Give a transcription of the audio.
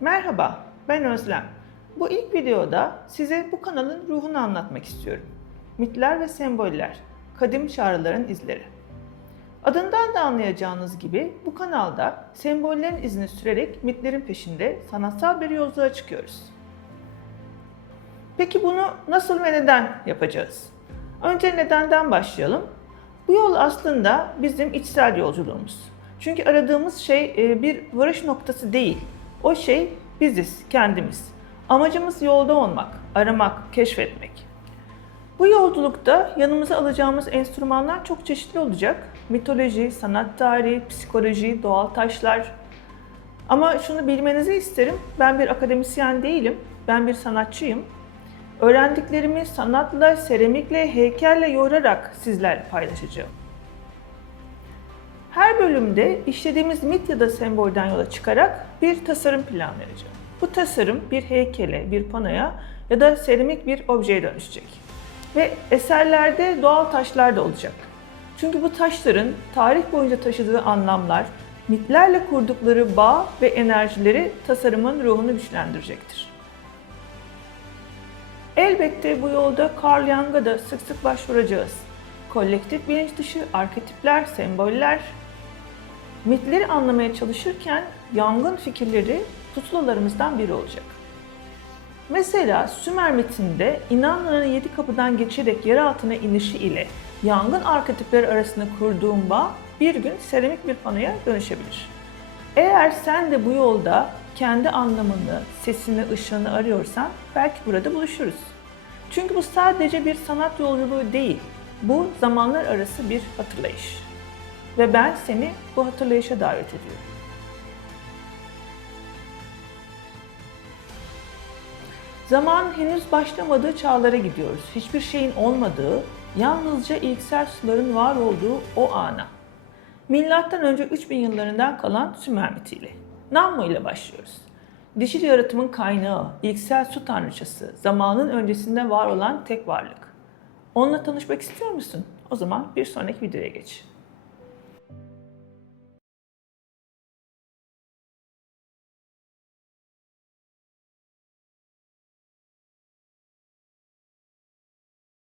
Merhaba, ben Özlem. Bu ilk videoda size bu kanalın ruhunu anlatmak istiyorum. Mitler ve semboller, kadim çağrıların izleri. Adından da anlayacağınız gibi bu kanalda sembollerin izini sürerek mitlerin peşinde sanatsal bir yolculuğa çıkıyoruz. Peki bunu nasıl ve neden yapacağız? Önce nedenden başlayalım. Bu yol aslında bizim içsel yolculuğumuz. Çünkü aradığımız şey e, bir varış noktası değil. O şey biziz, kendimiz. Amacımız yolda olmak, aramak, keşfetmek. Bu yolculukta yanımıza alacağımız enstrümanlar çok çeşitli olacak. Mitoloji, sanat tarihi, psikoloji, doğal taşlar. Ama şunu bilmenizi isterim, ben bir akademisyen değilim, ben bir sanatçıyım. Öğrendiklerimi sanatla, seramikle, heykelle yoğurarak sizlerle paylaşacağım. Bölümde işlediğimiz mit ya da sembolden yola çıkarak bir tasarım planlayacağım. Bu tasarım bir heykele, bir panoya ya da seramik bir objeye dönüşecek. Ve eserlerde doğal taşlar da olacak. Çünkü bu taşların tarih boyunca taşıdığı anlamlar, mitlerle kurdukları bağ ve enerjileri tasarımın ruhunu güçlendirecektir. Elbette bu yolda Carl Jung'a da sık sık başvuracağız. Kolektif bilinç dışı arketipler, semboller, mitleri anlamaya çalışırken Jung'un fikirleri pusulalarımızdan biri olacak. Mesela Sümer mitinde İnanlıların yedi kapıdan geçerek yer altına inişi ile Jung'un arketipleri arasında kurduğum bağ bir gün seramik bir panoya dönüşebilir. Eğer sen de bu yolda kendi anlamını, sesini, ışığını arıyorsan belki burada buluşuruz. Çünkü bu sadece bir sanat yolculuğu değil, bu zamanlar arası bir hatırlayış. Ve ben seni bu hatırlayışa davet ediyorum. Zaman henüz başlamadığı çağlara gidiyoruz. Hiçbir şeyin olmadığı, yalnızca ilksel suların var olduğu o ana. Milattan önce 3000 yıllarından kalan Sümer mitiyle. Nammu ile başlıyoruz. Dişil yaratımın kaynağı, ilksel su tanrıçası, zamanın öncesinde var olan tek varlık. Onunla tanışmak istiyor musun? O zaman bir sonraki videoya geç.